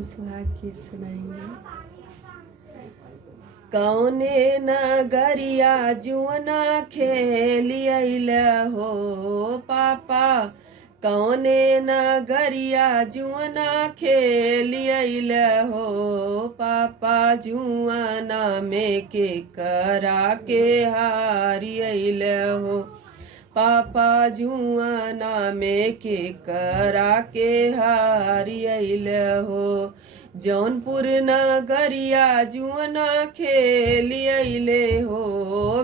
राम सुहाग की सुनाएंगे। कौने नगरिया जुअना खेलियल हो पापा, कौने नगरिया जुअना खेलियल हो पापा, जुअना में के करा के हारियल हो पापा, जुआना में के करा के हारियल हो। जौनपुर नगरिया जुआना खेलियले हो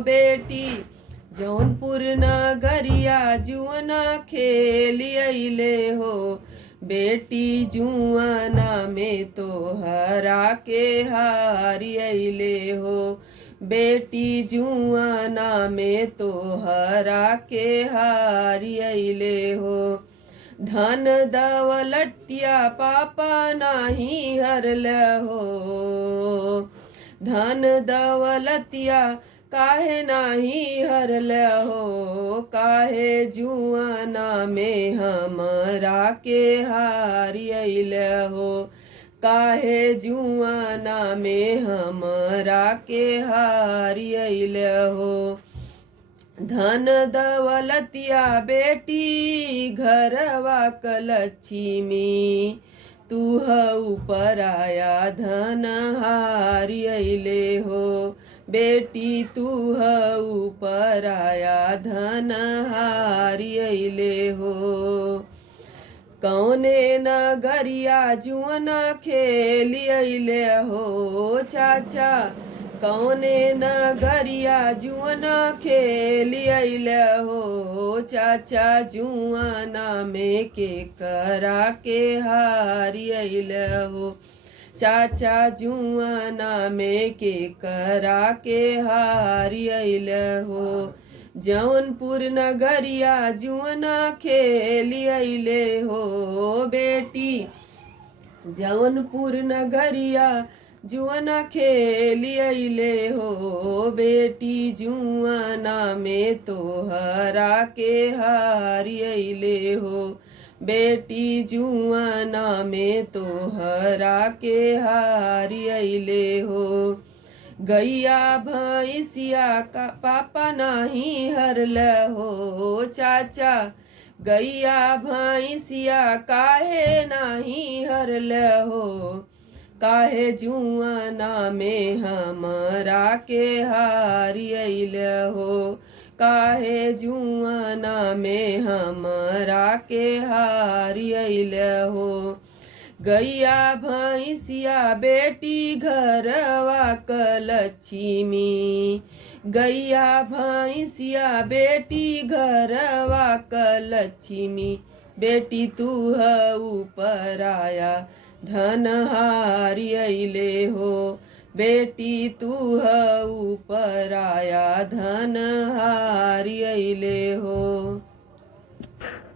बेटी, जौनपुर नगरिया जुआना खेलियले हो बेटी, जुआना में तो हरा के हारियले हो बेटी, जुआना में तो हरा के हारियले हो। धन दौलतिया पापा नाही हरल हो, धन दौलतिया काहे नाही हरल हो, काहे जुआना में हमरा के हारियल हो, काहे जुआना में हमरा के हारियल हो। धन दौलतिया बेटी घरवा कलक्ष्मी, तू ऊपर आया धन हारियले हो बेटी, तू ऊपर आया धन हारियले हो। कौने नगरिया जुअना खेलियले हो चाचा, कौने नगरिया जुअना खेलियले हो चाचा, जुआना में के करा के हारियले हो चाचा, जुआना में के करा के हारियले हो। जौनपुर नगरिया जुअना खेलियले हो बेटी, जौनपुर नगरिया जुअना खेलियले हो बेटी, जुआना में तो हरा के हारियले हो बेटी, जुआना में तो हरा के हारियले हो। गैया भैंसिया का पापा नाही हरल हो चाचा, गैया भैंसिया काहे नाही हरल हो, काहे जुआना में हमरा के हारियल हो, काहे जुआना में हमरा के हारियल हो। गैया भैंसिया बेटी घरवा कलक्ष्मी, गैया भैंसिया बेटी घरवा कलक्ष्मी, बेटी तू ऊपर आया धन हारियले हो बेटी, तू ऊपर आया धन हारियले हो।